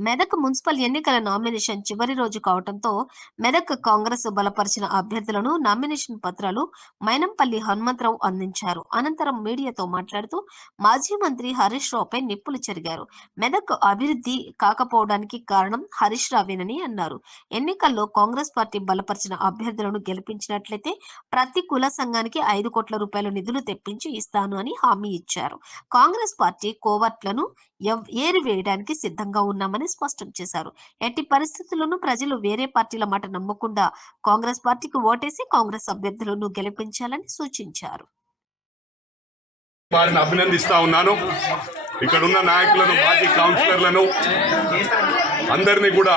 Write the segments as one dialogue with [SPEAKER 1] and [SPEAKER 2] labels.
[SPEAKER 1] Medak municipal ఎన్నికల nomination చివరి రోజు కావడంతో మెదక్ కాంగ్రెస్ బలపరిచిన అభ్యర్థులను నామినేషన్ పత్రాలు మైనంపల్లి హనుమంతరావు అందించారు. అనంతరం మీడియాతో మాట్లాడుతూ మాజీ మంత్రి హరీష్ రావుపై నిప్పులు చెరిగారు. మెదక్ అభివృద్ధి కాకపోవడానికి కారణం హరీష్ రావేనని అన్నారు. ఎన్నికల్లో కాంగ్రెస్ పార్టీ బలపరిచిన అభ్యర్థులను గెలిపించినట్లయితే ప్రతి కుల సంఘానికి ఐదు కోట్ల రూపాయల నిధులు తెప్పించి ఇస్తాను అని హామీ ఇచ్చారు. కాంగ్రెస్ పార్టీ కోవర్ట్లను ఎవ్- ఏరివేయడానికి సిద్ధంగా ఉన్నామని స్పష్టం చేశారు. ఎట్టి పరిస్థితుల్లోనూ ప్రజలు వేరే పార్టీల మాట నమ్మకుండా కాంగ్రెస్ పార్టీకి ఓటేసి కాంగ్రెస్ అభ్యర్థులను గెలిపించాలని సూచించారు.
[SPEAKER 2] వారిని అభినందిస్తా ఉన్నాను. ఇక్కడ ఉన్న నాయకులను మాజీ కౌన్సిలర్లను అందరినీ కూడా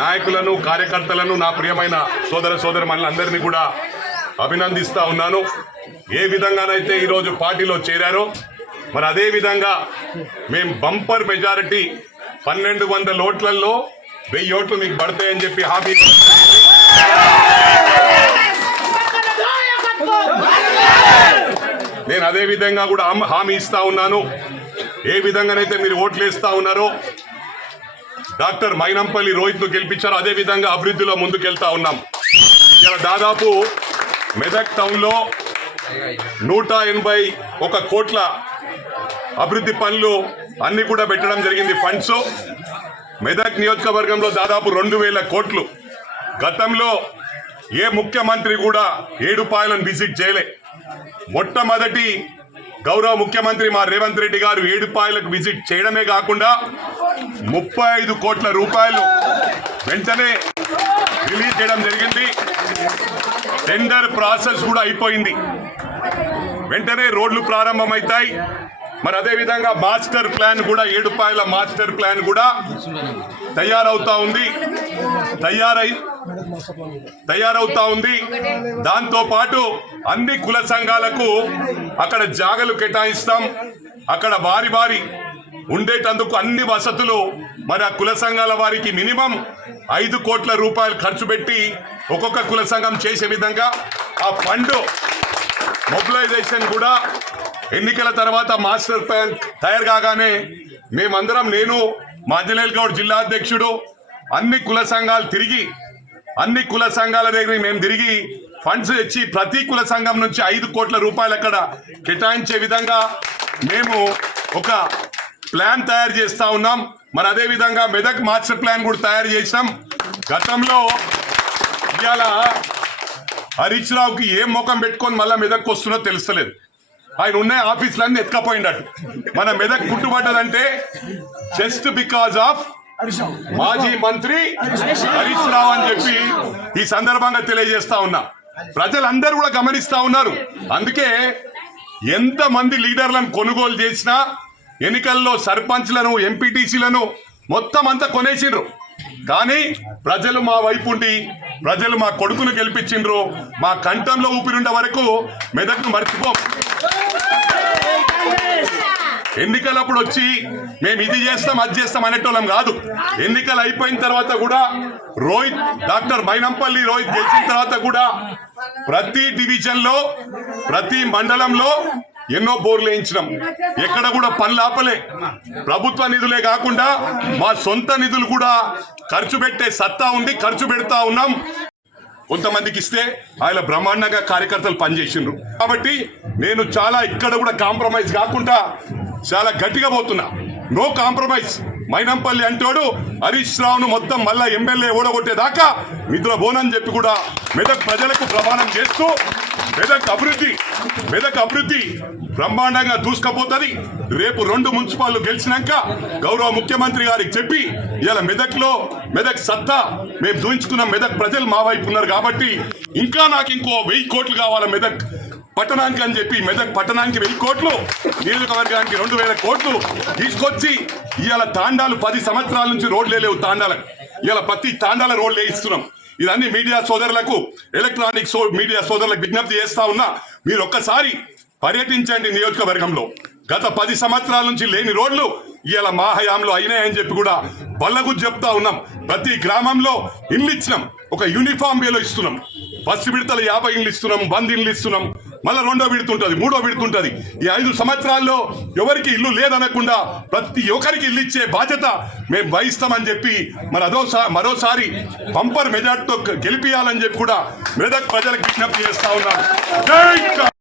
[SPEAKER 2] నాయకులను కార్యకర్తలను నా ప్రియమైన సోదర సోదర అందరినీ కూడా అభినందిస్తా ఉన్నాను. ఏ విధంగానైతే ఈరోజు పార్టీలో చేరారో మరి అదే విధంగా మేము బంపర్ మెజారిటీ పన్నెండు వందల ఓట్లలో వెయ్యి ఓట్లు మీకు పడతాయని చెప్పి హామీ. నేను అదే విధంగా కూడా హామీ- హామీ ఇస్తా ఉన్నాను. ఏ విధంగానైతే మీరు ఓట్లు వేస్తా ఉన్నారో డాక్టర్ మైనంపల్లి రోహిత్ను గెలిపించారో. అదే విధంగా అభివృద్ధిలో ముందుకెళ్తా ఉన్నాం. ఇలా దాదాపు మెదక్ టౌన్లో నూట ఎనభై ఒక కోట్ల అభివృద్ధి పనులు అన్ని కూడా పెట్టడం జరిగింది ఫండ్స్. మెదక్ నియోజకవర్గంలో దాదాపు రెండు వేల కోట్లు. గతంలో ఏ ముఖ్యమంత్రి కూడా ఏడుపాయలను విజిట్ చేయలే. మొట్టమొదటి గౌరవ ముఖ్యమంత్రి మా రేవంత్ రెడ్డి గారు ఏడుపాయలకు విజిట్ చేయడమే కాకుండా ముప్పై ఐదు కోట్ల రూపాయలు వెంటనే రిలీజ్ చేయడం జరిగింది. టెండర్ ప్రాసెస్ కూడా అయిపోయింది. వెంటనే రోడ్లు ప్రారంభమవుతాయి. మరి అదే విధంగా మాస్టర్ ప్లాన్ కూడా ఏడుపాయల మాస్టర్ ప్లాన్ కూడా తయారవుతా ఉంది. తయారై తయారవుతా ఉంది. దాంతోపాటు అన్ని కుల సంఘాలకు అక్కడ జాగలు కేటాయిస్తాం. అక్కడ వారి వారి ఉండేటందుకు అన్ని వసతులు మరి ఆ కుల సంఘాల వారికి మినిమం ఐదు కోట్ల రూపాయలు ఖర్చు పెట్టి ఒక్కొక్క కుల సంఘం చేసే విధంగా ఆ ఫండ్ మొబిలైజేషన్ కూడా ఎన్నికల తర్వాత మాస్టర్ ప్లాన్ తయారు కాగానే మేమందరం నేను మాంజనేల్ గౌడ్ జిల్లా అధ్యక్షుడు అన్ని కుల సంఘాలు తిరిగి అన్ని కుల సంఘాల దగ్గర మేము తిరిగి ఫండ్స్ తెచ్చి ప్రతి కుల సంఘం నుంచి ఐదు కోట్ల రూపాయలు అక్కడ కేటాయించే విధంగా మేము ఒక ప్లాన్ తయారు చేస్తూ ఉన్నాం. మరి అదే విధంగా మెదక్ మాస్టర్ ప్లాన్ కూడా తయారు చేసాం గతంలో ఇవాళ హరీష్ రావుకి ఏం ముఖం పెట్టుకొని మళ్ళీ మెదక్కి వస్తున్నో తెలుస్తలేదు. ఆయన ఉన్న ఆఫీసులన్నీ ఎత్తుకపోయిండట. మన మెదక్ పుట్టుబడ్డదంటే జస్ట్ బికాజ్ ఆఫ్ మాజీ మంత్రి హరీష్ రావు అని చెప్పి ఈ సందర్భంగా తెలియజేస్తా ఉన్నా. ప్రజలందరూ కూడా గమనిస్తా ఉన్నారు. అందుకే ఎంత మంది లీడర్లను కొనుగోలు చేసినా ఎన్నికల్లో సర్పంచ్లను ఎంపీటీసీలను మొత్తం అంతా కొనేసిండ్రు. కానీ ప్రజలు మా వైపు ఉండి ప్రజలు మా కొడుకును గెలిపించిండ్రు. మా కంఠంలో ఊపిరుండే వరకు మెదక్ను మర్చిపోం. ఎన్నికలప్పుడు వచ్చి మేము ఇది చేస్తాం అది చేస్తాం అనేటోళ్ళం కాదు. ఎన్నికలు అయిపోయిన తర్వాత కూడా రోహిత్ డాక్టర్ మైనంపల్లి రోహిత్ గెలిచిన తర్వాత కూడా ప్రతి డివిజన్లో ప్రతి మండలంలో ఎన్నో బోర్లు వేయించినాం. ఎక్కడ కూడా పనులు ఆపలే. ప్రభుత్వ నిధులే కాకుండా మా సొంత నిధులు కూడా ఖర్చు పెట్టే సత్తా ఉంది ఖర్చు పెడతా ఉన్నాం. కొంతమందికి ఇస్తే ఆయన బ్రహ్మాండంగా కార్యకర్తలు పనిచేసిండ్రు. కాబట్టి నేను చాలా ఇక్కడ కూడా కాంప్రమైజ్ కాకుండా చాలా గట్టిగా పోతున్నా. No compromise. మైనంపల్లి అంటోడు హరీష్ రావును మొత్తం మళ్ళా ఎమ్మెల్యే ఓడగొట్టేదాకా నిధుల బోనని చెప్పి కూడా మెదక్ ప్రజలకు ప్రమాణం చేస్తూ మెదక్ అభివృద్ధి మెదక్ అభివృద్ధి బ్రహ్మాండంగా దూసుకపోతుంది. రేపు రెండు మున్సిపాల్ గెలిచినాక గౌరవ ముఖ్యమంత్రి గారికి చెప్పి ఇలా మెదక్లో మెదక్ సత్తా మేము దూయించుకున్న మెదక్ ప్రజలు మా వైపు ఉన్నారు కాబట్టి ఇంకా నాకు ఇంకో వెయ్యి కోట్లు కావాలి మెదక్ పట్టణానికి అని చెప్పి మెదక్ పట్టణానికి వెయ్యి కోట్లు నియోజకవర్గానికి రెండు వేల కోట్లు తీసుకొచ్చి ఇవాళ తాండాలు పది సంవత్సరాల నుంచి రోడ్లే లేవు తాండాలకు. ఇవాళ ప్రతి తాండాల రోడ్లు వేయిస్తున్నాం ఇదన్నీ మీడియా సోదరులకు ఎలక్ట్రానిక్ సో మీడియా సోదరులకు విజ్ఞప్తి చేస్తా ఉన్నా మీరు ఒక్కసారి పర్యటించండి నియోజకవర్గంలో. గత పది సంవత్సరాల నుంచి లేని రోడ్లు ఇవాళ మా హయాంలో అయినాయని చెప్పి కూడా బల్లగు చెప్తా ఉన్నాం. ప్రతి గ్రామంలో ఇల్లు ఇచ్చినాం. ఒక యూనిఫామ్ వేలో ఇస్తున్నాం. ఫస్ట్ విడతలు యాభై ఇండ్లు ఇస్తున్నాం వంద ఇండ్లు ఇస్తున్నాం. మళ్ళీ రెండో విడుతుంటది మూడో విడుతుంటది. ఈ ఐదు సంవత్సరాల్లో ఎవరికి ఇల్లు లేదనకుండా ప్రతి ఒక్కరికి ఇల్లు ఇచ్చే బాధ్యత మేము వహిస్తామని చెప్పి మరి అదోసారి మరోసారి బంపర్ మెజార్టీతో గెలిపియాలని చెప్పి కూడా మెదక్ ప్రజలకు విజ్ఞప్తి చేస్తా ఉన్నాను